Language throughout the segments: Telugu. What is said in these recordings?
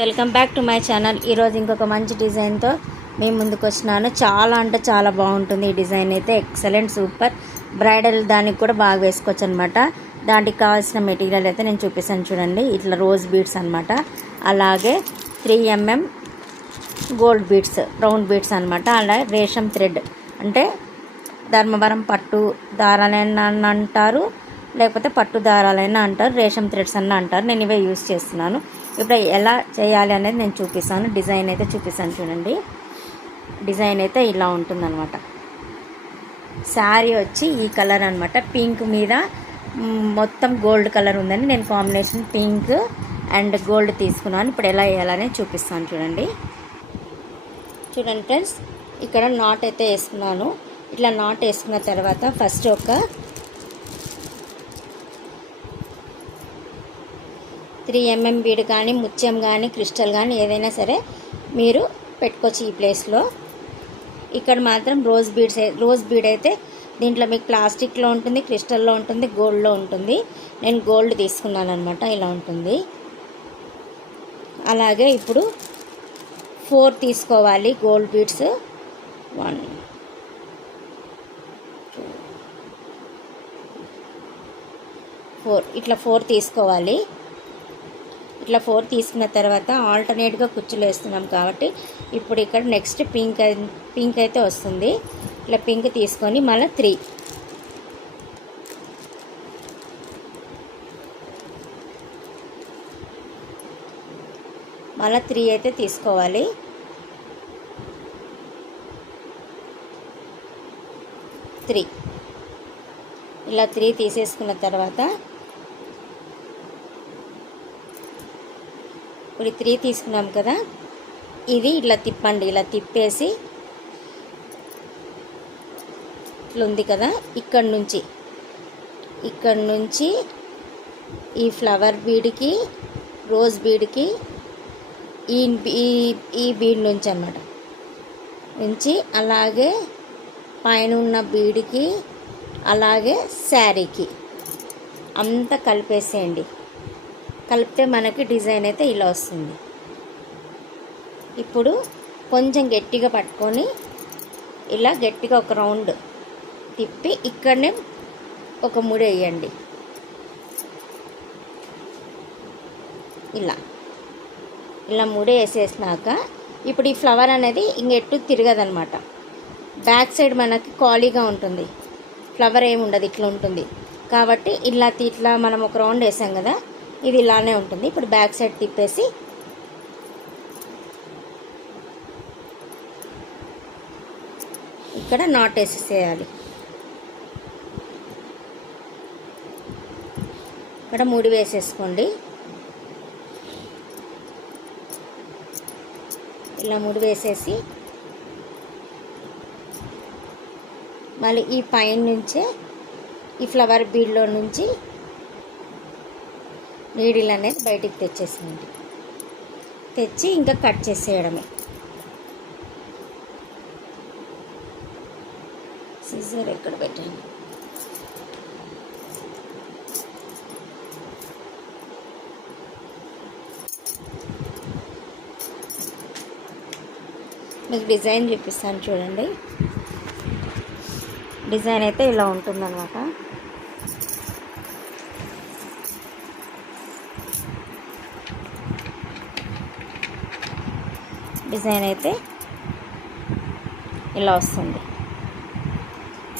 Welcome back to my channel. ఈరోజు ఇంకొక మంచి డిజైన్తో మేము ముందుకు వచ్చినాను. చాలా అంటే చాలా బాగుంటుంది ఈ డిజైన్ అయితే. Excellent, super. బ్రైడల్ దానికి కూడా బాగా వేసుకోవచ్చు అనమాట. దానికి కావాల్సిన మెటీరియల్ అయితే నేను చూపిస్తాను చూడండి. ఇట్లా రోజ్ బీడ్స్ అనమాట, అలాగే 3mm gold beads, round beads అనమాట. అలాగే రేషం థ్రెడ్ అంటే ధర్మవరం పట్టు దారాలైనా అంటారు, లేకపోతే పట్టు దారాలైనా అంటారు, రేషం థ్రెడ్స్ అన్న అంటారు. నేను ఇవే యూజ్ చేస్తున్నాను. ఇప్పుడు ఎలా చేయాలి అనేది నేను చూపిస్తాను. డిజైన్ అయితే చూపిస్తాను చూడండి. డిజైన్ అయితే ఇలా ఉంటుందన్నమాట. శారీ వచ్చి ఈ కలర్ అనమాట. పింక్ మీద మొత్తం గోల్డ్ కలర్ ఉందని నేను కాంబినేషన్ పింక్ అండ్ గోల్డ్ తీసుకున్నాను. ఇప్పుడు ఎలా వేయాలనేది చూపిస్తాను చూడండి. చూడండి ఫ్రెండ్స్, ఇక్కడ నాట్ అయితే వేసుకున్నాను. ఇట్లా నాట్ వేసుకున్న తర్వాత ఫస్ట్ ఒక 3mm బీడ్ కానీ, ముత్యం కానీ, క్రిస్టల్ కానీ ఏదైనా సరే మీరు పెట్టుకోవచ్చు ఈ ప్లేస్లో. ఇక్కడ మాత్రం రోజ్ బీడ్ అయితే దీంట్లో మీకు ప్లాస్టిక్లో ఉంటుంది, క్రిస్టల్లో ఉంటుంది, గోల్డ్లో ఉంటుంది. నేను గోల్డ్ తీసుకున్నాను అనమాట. ఇలా ఉంటుంది. అలాగే ఇప్పుడు 4 తీసుకోవాలి గోల్డ్ బీడ్స్. 1 2 4 ఇట్లా 4 తీసుకోవాలి. ఇట్లా 4 తీసుకున్న తర్వాత ఆల్టర్నేట్గా కుచ్చులు వేస్తున్నాం కాబట్టి ఇప్పుడు ఇక్కడ నెక్స్ట్ పింక్ అయితే వస్తుంది. ఇట్లా పింక్ తీసుకొని మళ్ళీ 3 అయితే తీసుకోవాలి. ఇలా 3 తీసేసుకున్న తర్వాత ఇప్పుడు 3 తీసుకున్నాం కదా, ఇది ఇట్లా తిప్పండి. ఇలా తిప్పేసి ఇట్లా ఉంది కదా, ఇక్కడ నుంచి ఈ ఫ్లవర్ బీడ్కి, రోజ్ బీడ్కి, ఈ బీడ్ నుంచి అన్నమాట నుంచి, అలాగే పైన ఉన్న బీడ్కి, అలాగే శారీకి అంతా కలిపేసేయండి. కలిపితే మనకి డిజైన్ అయితే ఇలా వస్తుంది. ఇప్పుడు కొంచెం గట్టిగా పట్టుకొని ఇలా గట్టిగా ఒక రౌండ్ తిప్పి ఇక్కడనే ఒక ముడి వేయండి. ఇలా ముడి వేసేసినాక ఇప్పుడు ఈ ఫ్లవర్ అనేది ఇంకెట్టు తిరగదనమాట. బ్యాక్ సైడ్ మనకి ఖాళీగా ఉంటుంది, ఫ్లవర్ ఏమి ఉండదు, ఇట్లా ఉంటుంది. కాబట్టి ఇట్లా మనం ఒక రౌండ్ వేసాం కదా, ఇది ఇలానే ఉంటుంది. ఇప్పుడు బ్యాక్ సైడ్ తిప్పేసి ఇక్కడ నాట్ వేసేసేయాలి. ఇక్కడ ముడి వేసేసుకోండి. ఇలా ముడి వేసేసి మళ్ళీ ఈ పైన నుంచే ఈ ఫ్లవర్ బీడ్లో నుంచి నీడిల్ అనేది బయటికి తెచ్చేసేయండి. తెచ్చి ఇంకా కట్ చేసేయడమే. సిజర్ ఎక్కడ పెట్టండి. మీకు డిజైన్ చూపిస్తాను చూడండి. డిజైన్ అయితే ఇలా ఉంటుందన్నమాట. డిజైన్ అయితే ఇలా వస్తుంది.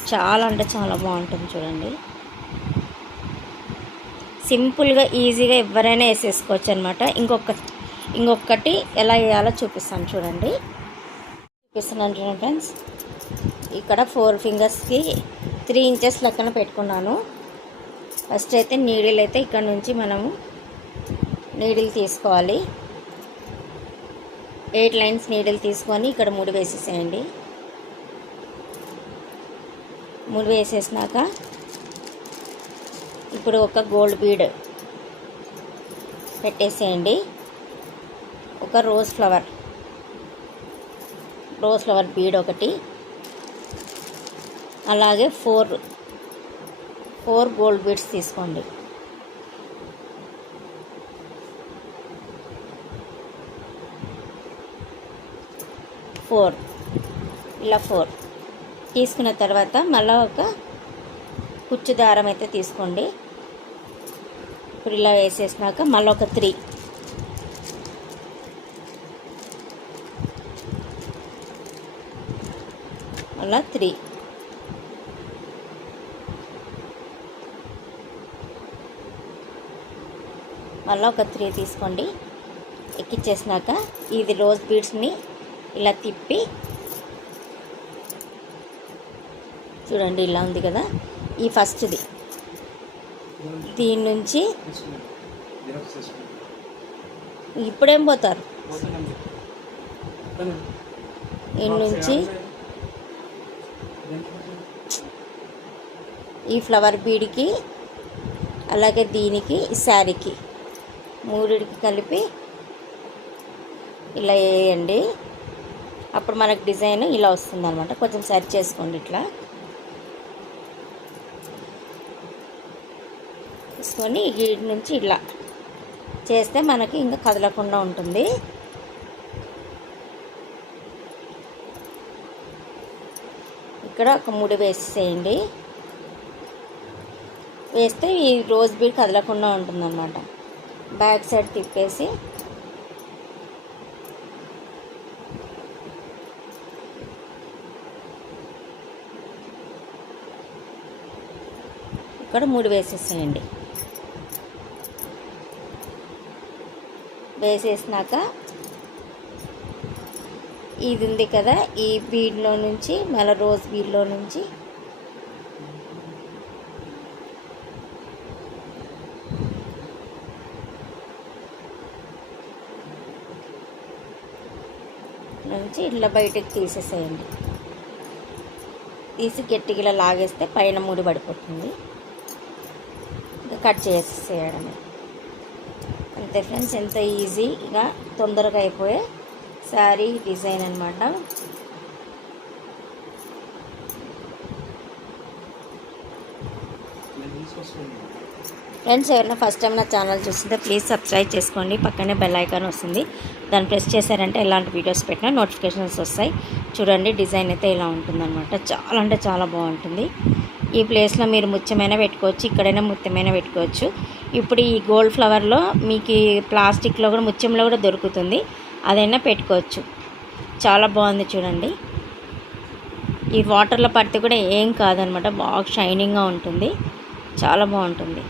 చాలా అంటే చాలా బాగుంటుంది చూడండి. సింపుల్గా ఈజీగా ఎవరైనా వేసేసుకోవచ్చు అనమాట. ఇంకొకటి ఎలా వేయాలో చూపిస్తాను చూడండి. చూడండి ఫ్రెండ్స్. ఇక్కడ 4 ఫింగర్స్కి 3 ఇంచెస్ లెక్కన పెట్టుకున్నాను. ఫస్ట్ అయితే నీడిల్ అయితే ఇక్కడ నుంచి మనము నీడిల్ తీసుకోవాలి. 8 లైన్స్ నీడిల్ తీసుకొని ఇక్కడ ముడి వేసేసేయండి. ముడి వేసేసినాక ఇప్పుడు ఒక గోల్డ్ బీడ్ పెట్టేసేయండి. ఒక రోజ్ ఫ్లవర్ బీడ్ ఒకటి, అలాగే 4 గోల్డ్ బీడ్స్ తీసుకోండి. 4 ఇలా 4 తీసుకున్న తర్వాత మళ్ళీ ఒక కుచ్చు దారం అయితే తీసుకోండి. ఇప్పుడు ఇలా వేసేసినాక మళ్ళీ ఒక 3 మళ్ళీ 3 మళ్ళీ ఒక 3 తీసుకోండి. ఎక్కించేసినాక ఇది రోజ్ బీడ్స్ని ఇలా తిప్పి చూడండి, ఇలా ఉంది కదా. ఈ ఫస్ట్ది దీని నుంచి ఇప్పుడేం పోతారు, దీని నుంచి ఈ ఫ్లవర్ బీడ్కి అలాగే దీనికి ఈ శారీకి మూడికి కలిపి ఇలా వేయండి. అప్పుడు మనకు డిజైన్ ఇలా వస్తుంది అనమాట. కొంచెం సరి చేసుకోండి. ఇట్లా తీసుకొని వీటి నుంచి ఇలా చేస్తే మనకి ఇంకా కదలకుండా ఉంటుంది. ఇక్కడ ఒక 3 వేసేయండి. వేస్తే ఈ రోజ్ బీడ్ కదలకుండా ఉంటుందన్నమాట. బ్యాక్ సైడ్ తిప్పేసి ఇక్కడ 3 వేసేసేయండి. వేసేసినాక ఇది ఉంది కదా, ఈ బీడ్లో నుంచి మళ్ళీ రోజ్ బీడ్లో నుంచి ఇట్లా బయటకు తీసేసేయండి. తీసి గట్టిగా ఇలా లాగేస్తే పైన ముడి పడిపోతుంది. ఇంకా కట్ చేసేసేయడమే. అంతే ఫ్రెండ్స్, ఎంత ఈజీగా తొందరగా అయిపోయే శారీ డిజైన్ అనమాట. ఫ్రెండ్స్, ఎవరైనా ఫస్ట్ టైం నా ఛానల్ చూస్తుంటే ప్లీజ్ సబ్స్క్రైబ్ చేసుకోండి. పక్కనే బెల్ ఐకాన్ వస్తుంది, దాన్ని ప్రెస్ చేశారంటే ఎలాంటి వీడియోస్ పెట్టినా నోటిఫికేషన్స్ వస్తాయి. చూడండి, డిజైన్ అయితే ఇలా ఉంటుందన్నమాట. చాలా అంటే చాలా బాగుంటుంది. ఈ ప్లేస్లో మీరు ముత్యమైనా పెట్టుకోవచ్చు, ఇక్కడైనా ముత్యమైనా పెట్టుకోవచ్చు. ఇప్పుడు ఈ గోల్డ్ ఫ్లవర్లో మీకు ప్లాస్టిక్లో కూడా ముత్యంలో కూడా దొరుకుతుంది, అదైనా పెట్టుకోవచ్చు. చాలా బాగుంది చూడండి. ఈ వాటర్లో పడితే కూడా ఏం కాదనమాట, బాగా షైనింగ్గా ఉంటుంది. చాలా బాగుంటుంది.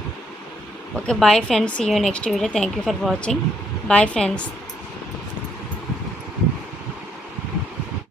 Okay, bye friends. See you next video. Thank you for watching. Bye friends.